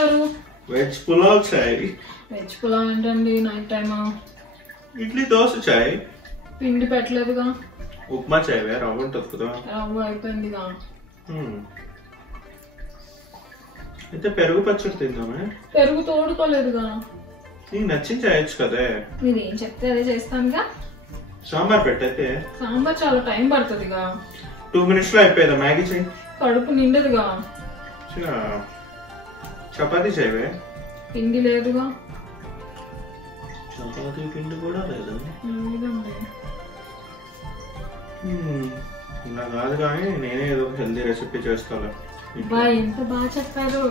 చేసుకుంటారు? వెజ్ పులావ్ చాయ్. వెజ్ పులావ్ ఏంటండి night time? Idli dosa చాయ్. పిండి పెట్టలేదుగా. ఉప్మా చాయ్ రవ్వ ఉంటుంది కదా. రవ్వ అయిపోయిందిగా. అయితే పెరుగు పచ్చడి తిందామే. పెరుగు తోడుకోలేదుగా. నీకు నచ్చింది చేయొచ్చు కదే. మీరు ఏం చెప్తే అదే చేస్తానుగా. సాంబార్ పెట్టయితే. సాంబార్ చాలా టైం పడుతుందిగా. 2 minutes లో అయిపోయేదా? మ్యాగీ చేయి. కడుపు నిండదుగా. చపాతీ చేయవే. పిండి లేదుగా. చపాతీ పిండి కూడా లేదు. ఇలా కాదు కానీ నేనే ఏదో హెల్దీ రెసిపీ చేస్తాను. ఎంత బాగా చెప్పారు.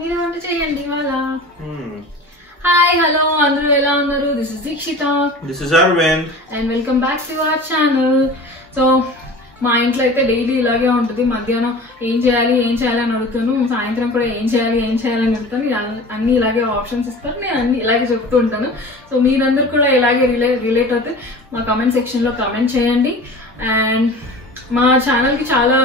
మీరు వంట చేయండి ఇవాళ. హాయ్ హలో అందరూ ఎలా ఉన్నారు? This is Dikshita. This is Aravind. And welcome back to our channel. So మా ఇంట్లో అయితే డైలీ ఇలాగే ఉంటుంది. మధ్యాహ్నం ఏం చేయాలి అని అడుగుతాను. సాయంత్రం కూడా ఏం చేయాలి అని అడుగుతాను. అన్ని ఇలాగే ఆప్షన్స్ ఇస్తారు. నేను అన్ని ఇలాగే చెప్తూ ఉంటాను. సో మీరందరూ కూడా ఇలాగే రిలేట్ అవుతే మా కామెంట్ సెక్షన్ లో కామెంట్ చేయండి. అండ్ మా ఛానల్ కి చాలా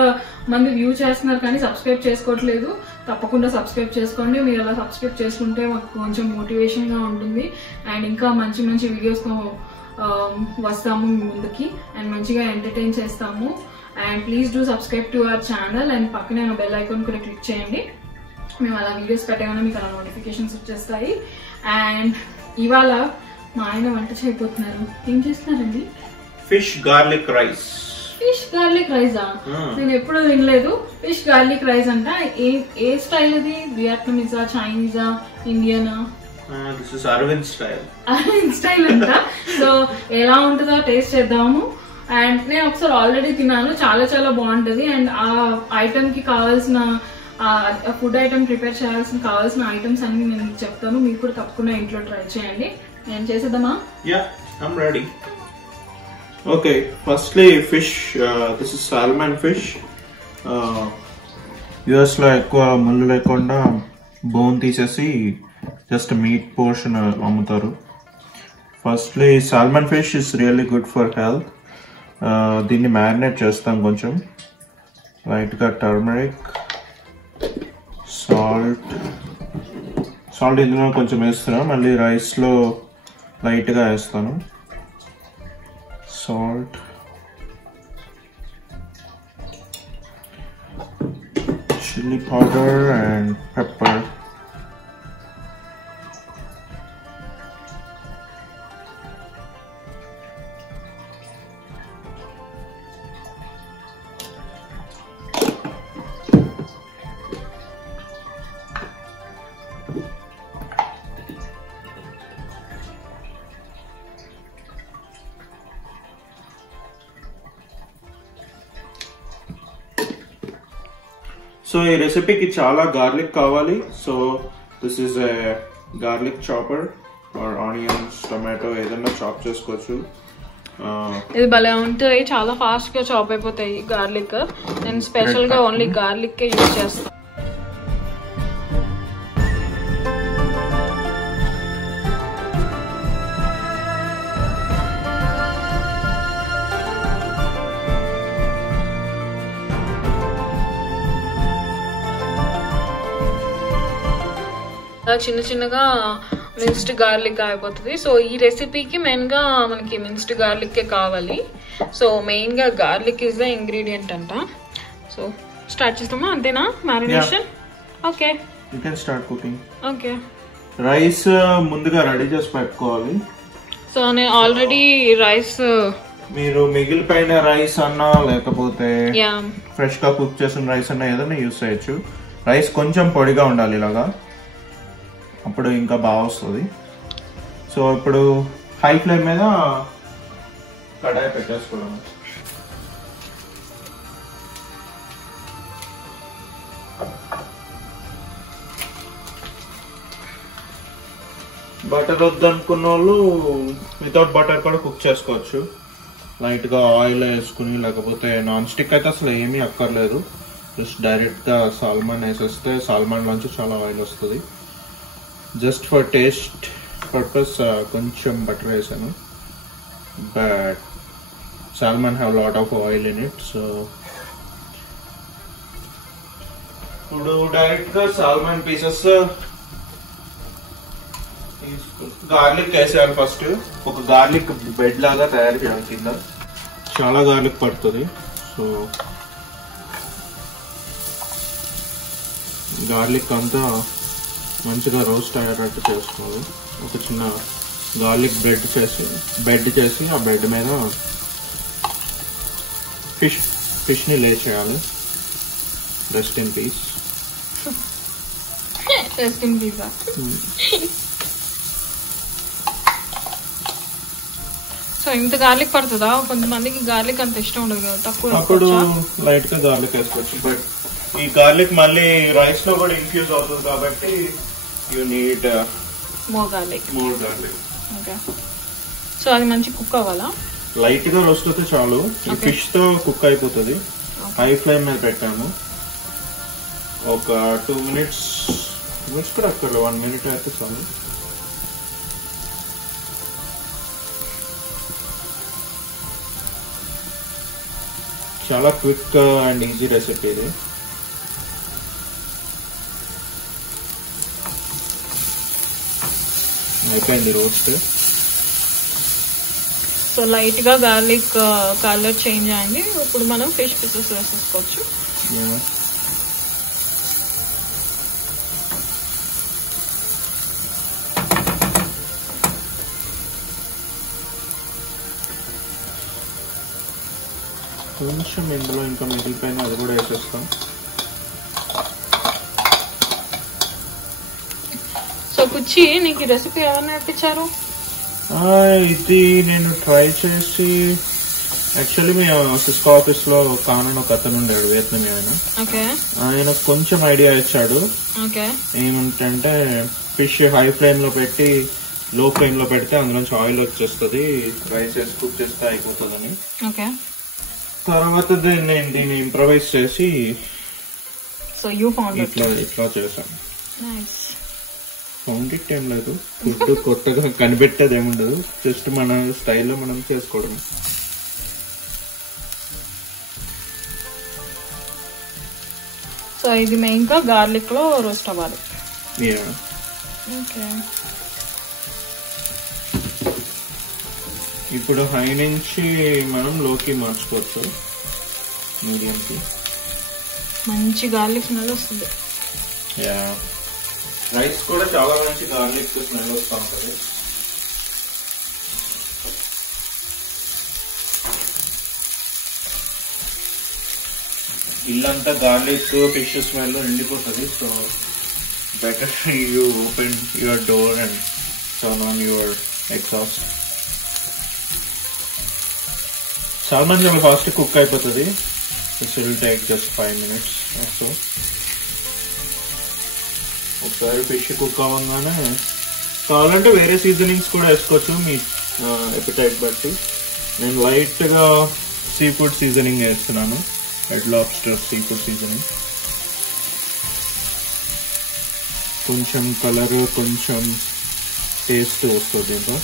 మంది వ్యూ చేస్తున్నారు కానీ సబ్స్క్రైబ్ చేసుకోవట్లేదు. తప్పకుండా సబ్స్క్రైబ్ చేసుకోండి. మీరు అలా సబ్స్క్రైబ్ చేసుకుంటే మాకు కొంచెం మోటివేషన్ గా ఉంటుంది. అండ్ ఇంకా మంచి మంచి వీడియోస్ వస్తాము ముందుకి అండ్ మంచిగా ఎంటర్టైన్ చేస్తాము. And please do subscribe to our channel. And పక్కనే బెల్ ఐకాన్ కూడా క్లిక్ చేయండి. మేము అలా వీడియోస్ పెట్టగానే మీకు అలా నోటిఫికేషన్స్ వచ్చేస్తాయి. అండ్ ఇవాళ మా ఆయన వంట చేయబోతున్నారు. ఏం చేస్తున్నారండి? Fish garlic rice. Fish garlic రైసా? నేను ఎప్పుడు వినలేదు. ఫిష్ గార్లిక్ రైస్ అంట. ఏ స్టైల్ ఇది? వియట్నామీసా, చైనీసా, ఇండియనా? This is Aravind style. Aravind style అంట. సో ఎలా ఉంటుందో టేస్ట్ చేద్దాము. అండ్ నేను ఒకసారి ఆల్రెడీ తిన్నాను. చాలా చాలా బాగుంటది. అండ్ ఆ ఐటమ్ కి కావాల్సిన ఫుడ్ ఐటమ్ ప్రిపేర్ కావాల్సిన ఐటమ్స్ అన్ని నేను చెప్తాను. మీరు కూడా తప్పకుండా ఇంట్లో ట్రై చేయండి. నేను చేసేద్దామా? Yeah, I'm ready. Okay, firstly fish. This is salmon fish. US లో ఎక్కువ ముళ్ళు లేకుండా బోన్ తీసేసి జస్ట్ మీట్ పోర్షన్ అమ్ముతారు. Firstly salmon fish is really good for health. దీన్ని మ్యారినేట్ చేస్తాం కొంచెం లైట్గా. టర్మరిక్, సాల్ట్ ఇందులో కొంచెం వేస్తున్నాను. మళ్ళీ రైస్లో లైట్గా వేస్తాను. Salt, chili powder and pepper. So ఈ రెసిపీకి చాలా గార్లిక్ కావాలి. So this is a garlic chopper or onions, tomato ఏదైనా చాప్ చేసుకోవచ్చు. ఇది భలే ఉంటుంది. చాలా ఫాస్ట్ గా చాప్ అయిపోతాయి గార్లిక్. నేను స్పెషల్ గా ఓన్లీ గార్లిక్ యూజ్ చేస్తాను. చిన్న చిన్నగా మిన్స్డ్ గార్లిక్ అయిపోతుంది. సో ఈ రెసిపీకి మెయిన్ గా మనకి మిన్స్డ్ గార్లిక్ కావాలి. సో మెయిన్ గా గార్లిక్ ఇస్ ద ఇంగ్రీడియంట్ అంట. సో స్టార్ట్ చేస్తామా? అంతేనా marination? Okay, you can start cooking. Okay, rice ముందుగా రెడీ చేసి పెట్టుకోవాలి. సో నేను ఆల్రెడీ రైస్, మీరు మిగిలిపోయిన రైస్ అన్నా లేకపోతే ఫ్రెష్ గా కుక్ చేసిన రైస్ అన్నా ఏదైనా యూస్ చేయొచ్చు. రైస్ కొంచెం పొడిగా ఉండాలి ఇలాగా, అప్పుడు ఇంకా బాగా వస్తుంది. సో ఇప్పుడు హై ఫ్లేమ్ మీద కడాయి పెట్టేసుకోవడం. బటర్ వద్దనుకున్న వాళ్ళు వితౌట్ బటర్ కూడా కుక్ చేసుకోవచ్చు. లైట్గా ఆయిల్ వేసుకుని, లేకపోతే నాన్ స్టిక్ అయితే అసలు ఏమీ అక్కర్లేదు. జస్ట్ డైరెక్ట్గా సాల్మన్ వేసేస్తే సాల్మన్ నుంచి చాలా ఆయిల్ వస్తుంది. జస్ట్ ఫర్ టేస్ట్ పర్పస్ కొంచెం బటర్ వేసాను. But salmon have lot of oil in it. So ఇప్పుడు డైరెక్ట్ గా సాల్మన్ పీసెస్ గార్లిక్ వేసేయాలి. ఫస్ట్ ఒక గార్లిక్ బెడ్ లాగా తయారు చేయాలి. కింద చాలా గార్లిక్ పడుతుంది. సో గార్లిక్ అంతా మంచిగా రోస్ట్ అయ్యేటట్టు చేసుకోవాలి. ఒక చిన్న గార్లిక్ బెడ్ చేసి ఆ బెడ్ మీద ఫిష్ ని లే చేయాలి. Rest in peace. Rest in peace. So ఇంత గార్లిక్ పడుతుందా? కొంతమందికి గార్లిక్ అంత ఇష్టం ఉండదు కదా, తక్కువ. అప్పుడు లైట్ గా గార్లిక్ వేసుకోవచ్చు. బట్ ఈ గార్లిక్ మళ్ళీ రైస్ లో కూడా ఇన్ఫ్యూజ్ అవుతుంది కాబట్టి you need more garlic. Okay. So అది మంచి కుక్ అవ్వాలా? లైట్ గా రోస్ట్ అయితే చాలు. ఫిష్ తో కుక్ అయిపోతుంది. హై ఫ్లేమ్ మీద పెట్టాము. ఒక 2 minutes కూడా అక్కడ 1 minute అయితే చాలు. చాలా క్విక్ అండ్ ఈజీ రెసిపీ ఇది. అయిపోయింది రోస్ట్. సో లైట్ గా గార్లిక్ కలర్ చేంజ్ అయింది. ఇప్పుడు మనం ఫిష్ పీసెస్ వేసేసుకోవచ్చు. కొంచెం ఇందులో ఇంకా మిగిలిపోయిన అది కూడా వేసేస్తాం. సో కుచ్చి, నీకు రెసిపీ ఎవరు నేర్పించారు? ఇది నేను ట్రై చేసి యాక్చువల్లీ మీ సిస్కో ఆఫీస్ లో కానన్ ఒక అతను ఉండాడు, వియత్నామీ ఆయన. ఆయన కొంచెం ఐడియా ఇచ్చాడు. ఏమంటే ఫిష్ హై ఫ్లేమ్ లో పెట్టి లో ఫ్లేమ్ లో పెడితే అందులోంచి ఆయిల్ వచ్చేస్తుంది, రైస్ వేసి కుక్ చేస్తే అయిపోతుందని. తర్వాత నేను దీన్ని ఇంప్రవైజ్ చేసి ఇట్లా చేశాను. ఫౌండ్ ఇట్ ఏం లేదు, ఫుడ్ కొత్తగా కనిపెట్టేది ఏముండదు, జస్ట్ మన స్టైల్లో మనం చేసుకోవడం. సో ఇది మెయిన్ గా గార్లిక్ లో రోస్ట్ అవ్వాలి. ఇప్పుడు హై నుంచి మనం లోకి మార్చుకోవచ్చు, మీడియం కి. మంచి గార్లిక్ స్మెల్ వస్తుంది. రైస్ కూడా చాలా మంచి గార్లిక్ స్మెల్ వస్తూ ఉంటుంది. ఇల్లంతా గార్లిక్ ఫిష్ స్మెల్ నిండిపోతుంది. So better you open your door and turn on your exhaust. Salmon చాలా ఫాస్ట్ కుక్ అయిపోతుంది. It's will take just 5 minutes or so. ఒకసారి ఫిష్ కుక్ అవ్వగానే కావాలంటే వేరే సీజనింగ్స్ కూడా వేసుకోవచ్చు మీ ఎపిటైట్ బట్టి. నేను లైట్ గా సీ ఫుడ్ సీజనింగ్ వేస్తున్నాను, red lobster sea food seasoning. కొంచెం కలర్, కొంచెం టేస్ట్ వస్తుంది దీంట్లో.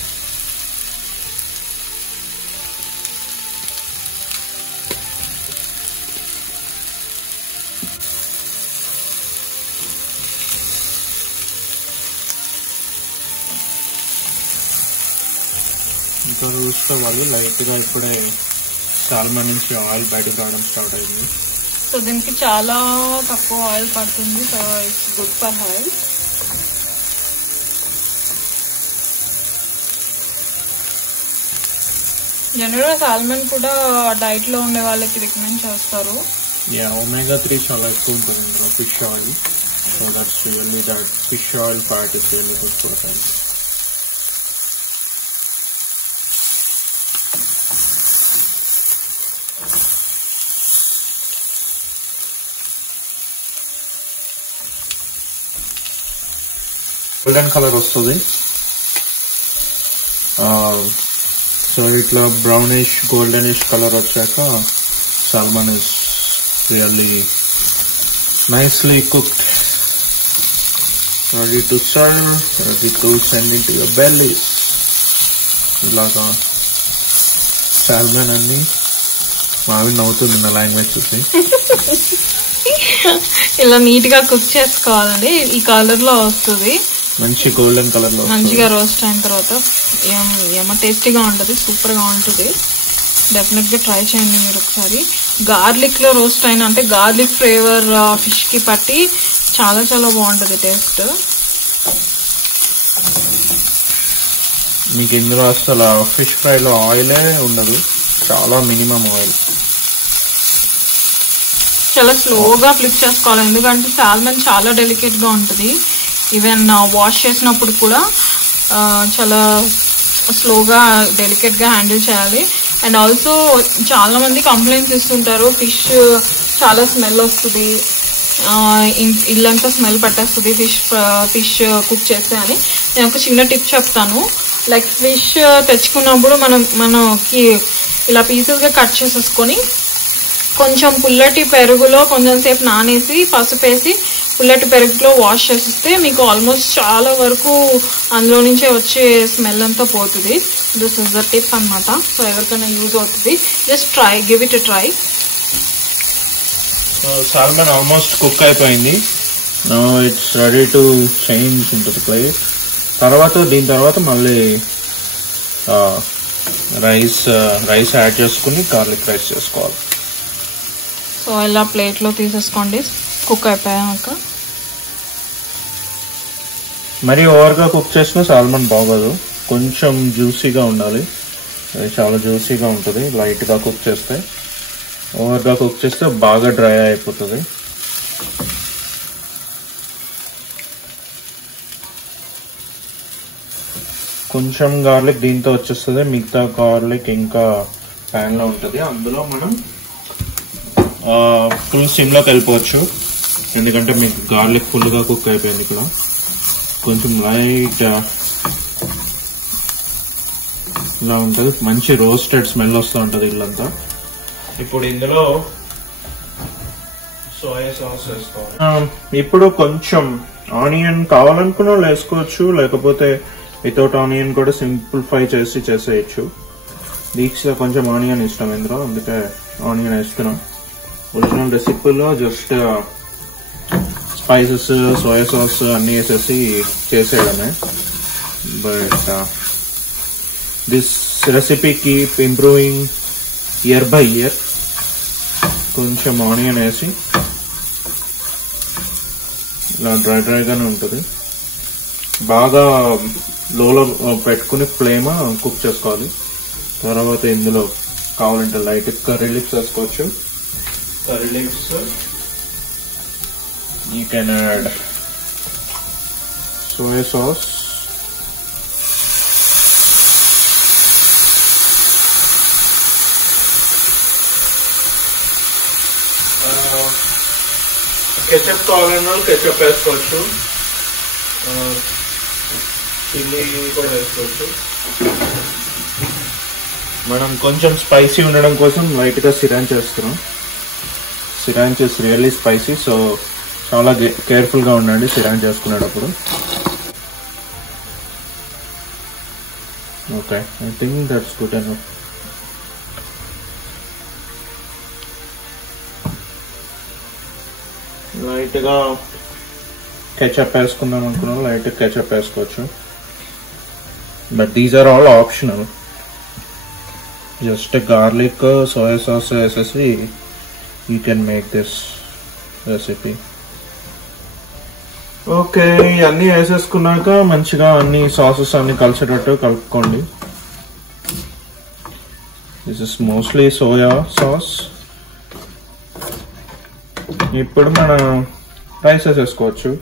ఇంకా రోస్ట్ అవ్వాలి లైట్ గా. ఇప్పుడే సాల్మన్ నుంచి ఆయిల్ బయటకు రావడం స్టార్ట్ అయింది. సో దీనికి చాలా తక్కువ ఆయిల్ పడుతుంది. So it's good for health. General గా సాల్మన్ కూడా డైట్ లో ఉండే వాళ్ళకి రికమెండ్ చేస్తారు. omega 3 చాలా ఎక్కువ ఉంటుంది ఇందులో, fish oil. So that's really that fish oil part is really good for health. Golden colour వస్తుంది. సో ఇట్లా బ్రౌనిష్ గోల్డెనిష్ కలర్ వచ్చాక salmon is really nicely cooked, ready to serve, ready to send in to your belly. ఇలాగా salmon అన్ని మావి నవ్వుతుంది నా language చూసి. వేసి ఇలా నీట్ గా కుక్ చేసుకోవాలండి. ఈ కలర్ లో వస్తుంది, మంచి గోల్డెన్ కలర్ లో మంచిగా రోస్ట్ అయిన తర్వాత ఏమో టేస్టీగా ఉంటుంది, సూపర్ గా ఉంటుంది. డెఫినెట్ గా ట్రై చేయండి మీరు ఒకసారి. గార్లిక్ లో రోస్ట్ అయిన అంటే గార్లిక్ ఫ్లేవర్ ఫిష్ కి పట్టి చాలా చాలా బాగుంటది టేస్ట్. మీకు ఇందులో అసలు ఫిష్ ఫ్రై లో ఆయిలే ఉండదు, చాలా మినిమం ఆయిల్. చాలా స్లోగా ఫ్లిప్ చేసుకోవాలి, ఎందుకంటే సాల్మన్ చాలా డెలికేట్ గా ఉంటుంది. ఈవెన్ వాష్ చేసినప్పుడు కూడా చాలా స్లోగా డెలికేట్ గా హ్యాండిల్ చేయాలి. అండ్ ఆల్సో చాలా మంది కంప్లైంట్స్ ఇస్తుంటారు, ఫిష్ చాలా స్మెల్ వస్తుంది, ఇల్లంతా స్మెల్ పట్టేస్తుంది ఫిష్ కుక్ చేస్తే అని. నేను ఒక చిన్న టిప్ చెప్తాను. లైక్ ఫిష్ తెచ్చుకున్నప్పుడు మనకి ఇలా పీసెస్ గా కట్ చేసేసుకొని కొంచెం పుల్లటి పెరుగులో కొంచెం సేపు నానేసి పసుపు వేసి పుల్లటి పెరుగులో వాష్ చేసిస్తే మీకు ఆల్మోస్ట్ చాలా వరకు అందులో నుంచే వచ్చే స్మెల్ అంతా పోతుంది. దిస్ ఇస్ ద టిప్ అన్నమాట. సో ఎవరికైనా యూజ్ అవుతుంది, just try, give it a try. Salmon almost cook అయిపోయింది. Now it's ready to change into the plate. దీని తర్వాత మళ్ళీ రైస్ యాడ్ చేసుకుని గార్లిక్ రైస్ చేసుకోవాలి. సో ఇలా ప్లేట్ లో తీసేసుకోండి కుక్ అయిపోయాక. మరి ఓవర్గా కుక్ చేసిన సాల్మన్ బాగోదు, కొంచెం జ్యూసీగా ఉండాలి. అది చాలా జ్యూసీగా ఉంటుంది లైట్ గా కుక్ చేస్తే. ఓవర్గా కుక్ చేస్తే బాగా డ్రై అయిపోతుంది. కొంచెం గార్లిక్ దీంతో వచ్చేస్తుంది, మిగతా గార్లిక్ ఇంకా ప్యాన్ లో ఉంటుంది. అందులో మనం ఫుల్ సిమ్ లోకి వెళ్ళిపోవచ్చు, ఎందుకంటే మీకు గార్లిక్ ఫుల్ గా కుక్ అయిపోయింది. ఇక్కడ కొంచెం లైట్ ఇలా ఉంటుంది, మంచి రోస్టెడ్ స్మెల్ వస్తూ ఉంటుంది ఇల్లంతా. ఇప్పుడు ఇందులో సోయా సాస్ వేసుకోవాలి. ఇప్పుడు కొంచెం ఆనియన్ కావాలనుకున్నా వేసుకోవచ్చు, లేకపోతే వితౌట్ ఆనియన్ కూడా సింప్లిఫై చేసేయచ్చు. దీక్ష కొంచెం ఆనియన్ ఇష్టం ఇందులో, అందుకే ఆనియన్ వేస్తున్నాం. ఒరిజినల్ రెసిపీలో జస్ట్ స్పైసెస్ సోయా సాస్ అన్ని వేసేసి చేసేయడమే. But this recipe keep improving year by year. కొంచెం ఆనియన్ వేసి ఇలా డ్రైగానే ఉంటుంది. బాగా లోలో పెట్టుకుని ఫ్లేమ్ కుక్ చేసుకోవాలి. తర్వాత ఇందులో కావాలంటే లైట్ కర్రీ లీవ్స్ వేసుకోవచ్చు. Curry leaves you can add soy sauce, ketchup కావాలన్నా ketchup వేసుకోవచ్చు, చిల్లీ కూడా వేసుకోవచ్చు. మనం కొంచెం స్పైసీ ఉండడం కోసం లైట్ గా సిరాంచ్ వేస్తున్నాం. Sriracha is really spicy, so చాలా కేర్ఫుల్ గా ఉండండి సిరాంచ్ చేసుకునేటప్పుడు. Okay, I think that's good enough. Light గా కెచప్ వేసుకుందాం అనుకున్నాం, లైట్ కెచప్ వేసుకోవచ్చు. But these are all optional. Just garlic soya sauce వేసేసి you can make this recipe. Okay, అన్ని వేసేసుకున్నాక మంచిగా అన్ని సాసెస్ అన్ని కలిసేటట్టు కలుపుకోండి. This is mostly soya sauce. ఇప్పుడు మనం రైస్ వేసేసుకోవచ్చు.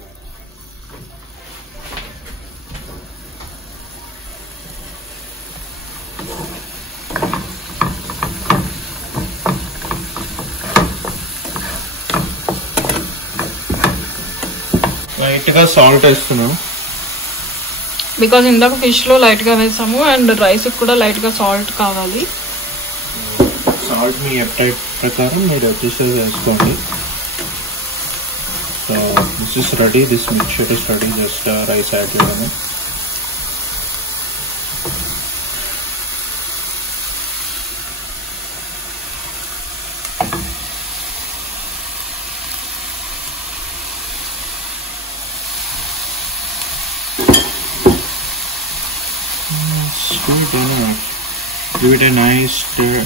లైట్ గా సాల్ట్ వేస్తున్నాం, బికాజ్ ఇందాక ఫిష్ లో లైట్ గా వేసాము అండ్ రైస్ కూడా లైట్ గా సాల్ట్ కావాలి. సాల్ట్ మీ అప్టైట్ ప్రకారం మీరు అడ్జస్ట్ వేసుకోండి. So this is ready, this mixture is ready. Just rice add చేయడమే. give it a nice stir.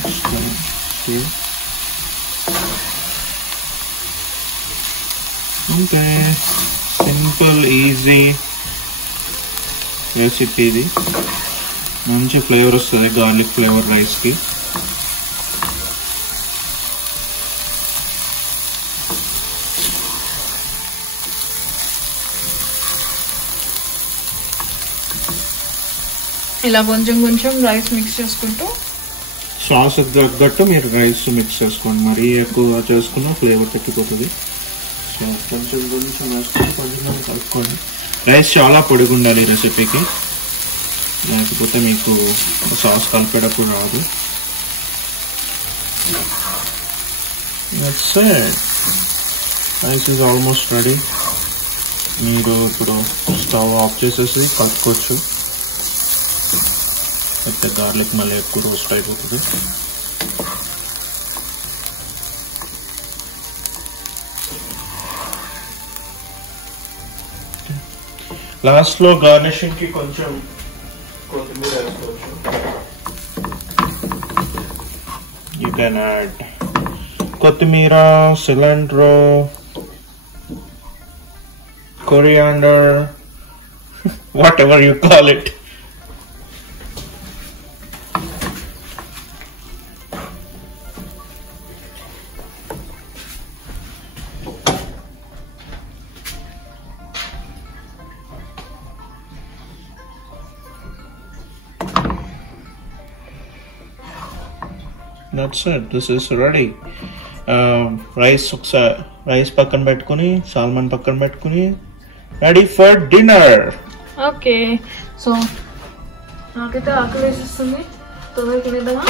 Okay, simple, easy recipe ఇది. మంచి ఫ్లేవర్ వస్తుంది గార్లిక్ ఫ్లేవర్ రైస్ కి. ఇలా కొంచెం కొంచెం రైస్ మిక్స్ చేసుకుంటూ సాస్ తగ్గట్టు మీరు రైస్ మిక్స్ చేసుకోండి. మరీ ఎక్కువ చేసుకున్న ఫ్లేవర్ తగ్గిపోతుంది. సో కొంచెం కొంచెం వేసుకొని కొంచెం కలుపుకోండి. రైస్ చాలా పొడిగా ఉండాలి ఈ రెసిపీకి, లేకపోతే మీకు సాస్ కలిపేటప్పుడు రాదు. Rice is almost ready. మీరు ఇప్పుడు స్టవ్ ఆఫ్ చేసేసి కలుపుకోవచ్చు. అయితే గార్లిక్ మళ్ళీ ఎక్కువ రోస్ట్ అయిపోతుంది. లాస్ట్ లో గార్నిషింగ్ కి కొంచెం కొత్తిమీర వేసుకోవచ్చు. యూ కెన్ యాడ్ కొత్తిమీర, cilantro, coriander, whatever you call it. That's it. This is ready. Rice పక్కన పెట్టుకుని సాల్మన్ పక్కన పెట్టుకుని ready for dinner. Okay, so నాకైతే ఆకలి వేసిస్తుంది. తొందరగా తినేద్దామా?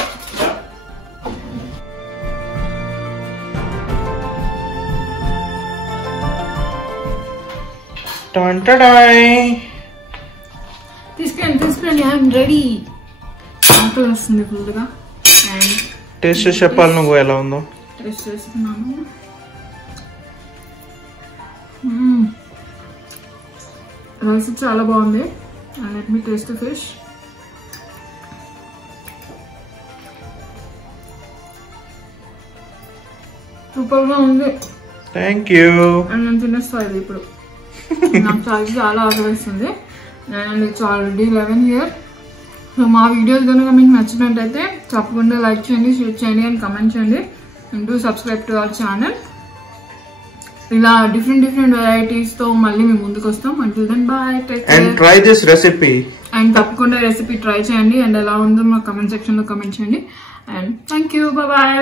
తీసుకురండి. I'm ready. ఆకలి వస్తుంది ఫుల్గా. అండ్ టేస్ట్ చెప్పాలి నువ్వు ఎలా ఉందో. టేస్ట్ చేస్తున్నాను. రైస్ చాలా బాగుంది. And let me taste fish. Super గా ఉంది. Thank you. అండ్ నేను తినేస్తాను ఇప్పుడు. నాకు చాలా ఆకలిస్తుంది. And it's already 11 here. So మా వీడియోస్ కనుక మీకు నచ్చినట్టయితే తప్పకుండా లైక్ చేయండి, షేర్ చేయండి అండ్ కమెంట్ చేయండి. And do subscribe to our channel. ఇలా డిఫరెంట్ వెరైటీస్ తో మళ్ళీ మేము ముందుకు వస్తాం. Until then bye, take care and try this recipe. And తప్పకుండా రెసిపీ ట్రై చేయండి. అండ్ ఎలా ఉందో మా కమెంట్ సెక్షన్ లో కమెంట్ చేయండి. And thank you. బాయ్.